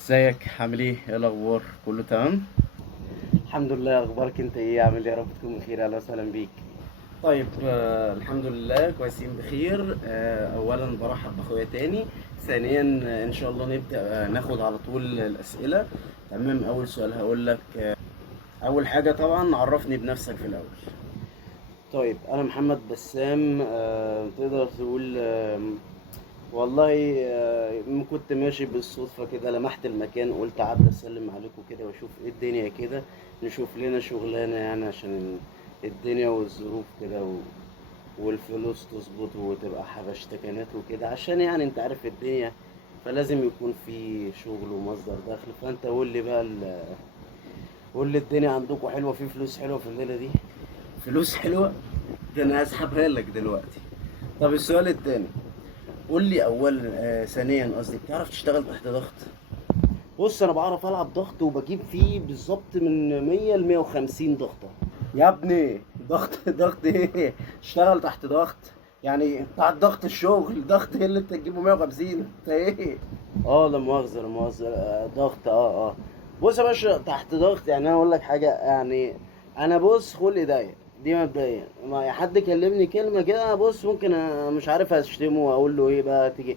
ازيك؟ عامل ايه؟ ايه الاخبار؟ كله تمام؟ الحمد لله. اخبارك انت ايه؟ عامل ايه؟ يا رب تكون بخير. اهلا وسهلا بيك. طيب، الحمد لله كويسين بخير. اولا برحب باخويا تاني. ثانيا، ان شاء الله نبدا ناخد على طول الاسئله. تمام. اول سؤال هقول لك، اول حاجه طبعا عرفني بنفسك في الاول. طيب انا محمد بسام. تقدر تقول والله كنت ماشي بالصدفة كده، لمحت المكان قلت عدى اسلم عليكم كده واشوف ايه الدنيا كده. نشوف لنا شغلانة يعني عشان الدنيا والظروف كده والفلوس تظبط وتبقى حبشتكنات وكده، عشان يعني انت عارف الدنيا، فلازم يكون في شغل ومصدر دخل. فانت قول لي بقى قول لي الدنيا عندكم حلوة، في فلوس حلوة في الليلة دي؟ فلوس حلوه؟ ده انا هسحبها لك دلوقتي. طب السؤال التاني، قول لي اولا، ثانيا قصدي، بتعرف تشتغل تحت ضغط؟ بص انا بعرف العب ضغط وبجيب فيه بالظبط من 100 ل 150 ضغطه. يا ابني ضغط ايه؟ اشتغل تحت ضغط. يعني تحت ضغط الشغل، ضغط ايه اللي انت تجيبه 150؟ انت ايه؟ اه لا مؤاخذه لا مؤاخذه، ضغط بص يا باشا، تحت ضغط يعني انا اقول لك حاجه يعني. انا بص خلقي ضيق، دي مبدئيا. ما حد كلمني كلمه كده بص ممكن مش عارف اشتمه واقول له ايه بقى تيجي.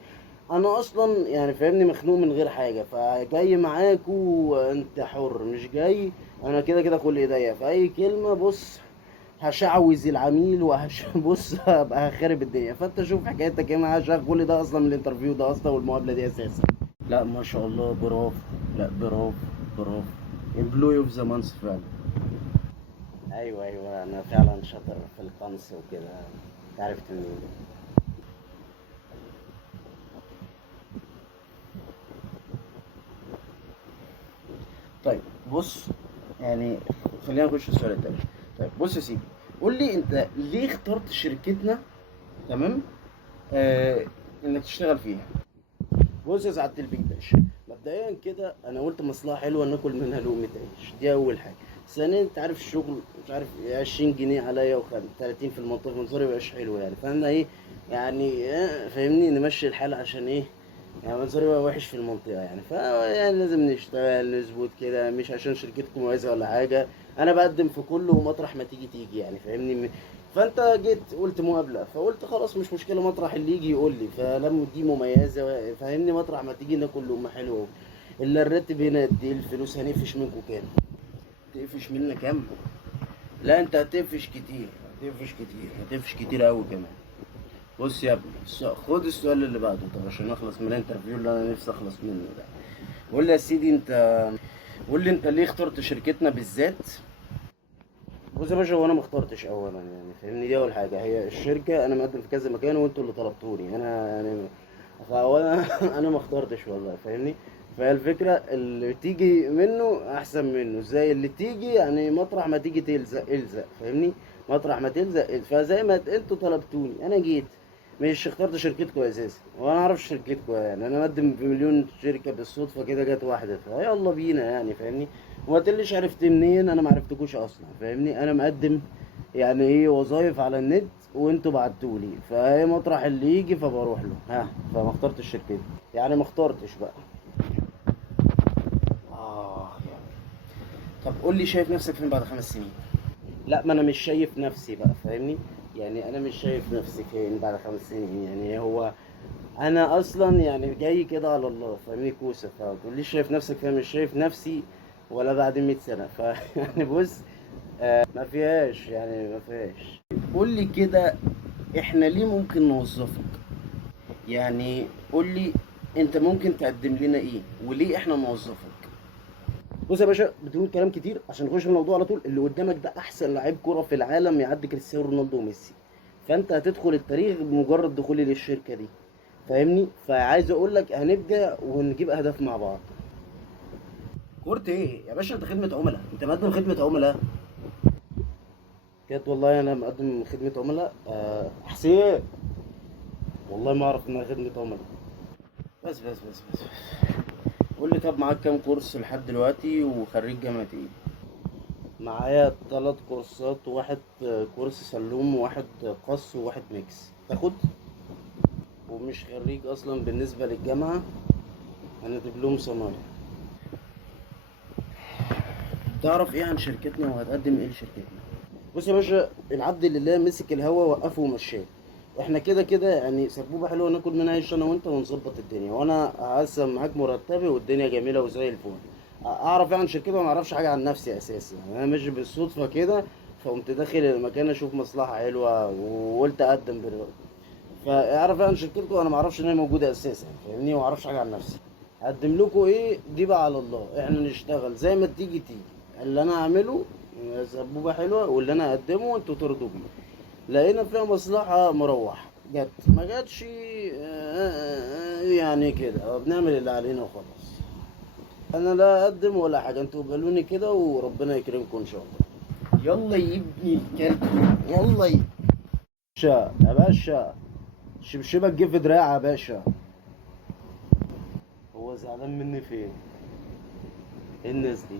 انا اصلا يعني فاهمني مخنوق من غير حاجه، فجاي معاك وانت حر مش جاي. انا كده كده خلقي ضيق في اي كلمه. بص هشعوذ العميل بص هبقى هخرب الدنيا. فانت شوف حكايتك ايه معاه، عشان كل ده اصلا من الانترفيو ده اصلا والمقابله دي اساسا. لا ما شاء الله، برافو. لا برافو، برافو. امبلوي اوف ذا مانث فعلا. ايوه ايوه، انا فعلا شاطر في القنص وكده. انت عرفت منين؟ طيب بص، يعني خلينا نخش السؤال التاني. طيب بص يا سيدي، قول لي انت ليه اخترت شركتنا؟ تمام. آه انك تشتغل فيها. بص يا سعاده البيك باشا، مبدئيا كده انا قلت مصلحه حلوه ناكل منها لقمه عيش، دي اول حاجه. ثانيا انت عارف الشغل مش عارف 20 جنيه عليا و30 في المنطقه منظري مبقاش حلو يعني. فانا ايه يعني فاهمني نمشي الحال عشان ايه يعني منظري بقى وحش في المنطقة يعني. يعني لازم نشتغل نظبط كده، مش عشان شركتكم مميزة ولا حاجة. أنا بقدم في كله ومطرح ما تيجي تيجي يعني فاهمني. فأنت جيت قلت مقابلة، فقلت خلاص مش مشكلة، مطرح اللي يجي يقول لي. فلما دي مميزة فاهمني، مطرح ما تيجي ناكل لقمة حلوة. إلا الراتب هنا قد إيه؟ الفلوس هنقفش منكم كام؟ تقفش منا كام؟ لا انت هتقفش كتير، هتقفش كتير، هتقفش كتير قوي كمان. بص يا ابني، خد السؤال اللي بعده طب عشان اخلص من الانترفيو اللي انا نفسي اخلص منه ده. قول لي يا سيدي انت، قول لي انت ليه اخترت شركتنا بالذات؟ بص يا باشا، هو انا ما اخترتش اولا يعني فاهمني، دي اول حاجه. هي الشركه انا مقدم في كذا مكان وانتوا اللي طلبتوني انا يعني. فاولا انا ما اخترتش والله فاهمني. فالفكره اللي تيجي منه احسن منه، زي اللي تيجي يعني مطرح ما تيجي تلزق الزق فاهمني. مطرح ما تلزق فزي ما انتوا طلبتوني انا جيت. مش اخترت شركتكم اساسا وانا اعرف شركتكم يعني. انا مقدم في مليون شركه، بالصدفه كده جت واحده فيلا بينا يعني فاهمني. وما تقوليش عرفت منين، انا ما عرفتكوش اصلا فاهمني. انا مقدم يعني ايه وظايف على النت وانتوا بعتولي، فايه مطرح اللي يجي فبروح له. فما اخترتش شركتي يعني، ما اخترتش بقى. اه يعني. طب قول لي شايف نفسك فين بعد 5 سنين؟ لا ما انا مش شايف نفسي بقى فاهمني. يعني انا مش شايف نفسي فين بعد 5 سنين يعني. هو انا اصلا يعني جاي كده على الله فاهمني كوسه. فتقول لي شايف نفسك فين؟ مش شايف نفسي ولا بعد 100 سنه يعني بص ما فيهاش يعني ما فيهاش. قول لي كده، احنا ليه ممكن نوظفك؟ يعني قول لي، انت ممكن تقدم لنا ايه وليه احنا نوظفك؟ بص يا باشا بدون كلام كتير عشان نخش في الموضوع على طول، اللي قدامك ده احسن لعيب كرة في العالم يعدي كريستيانو رونالدو وميسي. فانت هتدخل التاريخ بمجرد دخولي للشركة دي فاهمني. فعايز اقول لك هنبدأ ونجيب اهداف مع بعض. كورت ايه يا باشا؟ انت خدمة عملاء، انت مقدم خدمة عملاء. كانت والله انا مقدم خدمة عملاء حسين. والله ما اعرف انها خدمة عملاء. بس. قول لي طب معاك كام كورس لحد دلوقتي وخريج جامعة ايه؟ معايا 3 كورسات، واحد كورس سلوم وواحد قص وواحد ميكس. تاخد؟ ومش خريج اصلا بالنسبة للجامعة، انا دبلوم صنايع. تعرف ايه عن شركتنا وهتقدم ايه لشركتنا؟ بص يا باشا، العبد لله مسك الهوا وقفه ومشاه. احنا كده كده يعني سبوبه حلوه ناكل منها عيش انا وانت ونظبط الدنيا، وانا هقسم معاك مرتبي والدنيا جميله وزي الفل. اعرف ايه عن شركتي وما اعرفش حاجه عن نفسي اساسا، يعني انا ماشي بالصدفه كده، فقمت داخل المكان اشوف مصلحه حلوه وقلت اقدم فاعرف ايه عن شركتكم، انا ما اعرفش ان هي موجوده اساسا فاهمني، وما اعرفش حاجه عن نفسي. اقدم لكم ايه دي بقى على الله، احنا نشتغل زي ما تيجي تيجي. اللي انا اعمله سبوبه حلوه، واللي انا اقدمه انتوا ترضوا بيه. لقينا فيها مصلحه مروح، جت ما جاتش يعني كده بنعمل اللي علينا وخلاص. انا لا اقدم ولا حاجه، انتوا قبلوني كده وربنا يكرمكم ان شاء الله. يلا يا ابني الكلب. يلا باشا يا باشا، شبشبك جه في دراعي يا باشا. هو زعلان مني فين؟ ايه الناس دي؟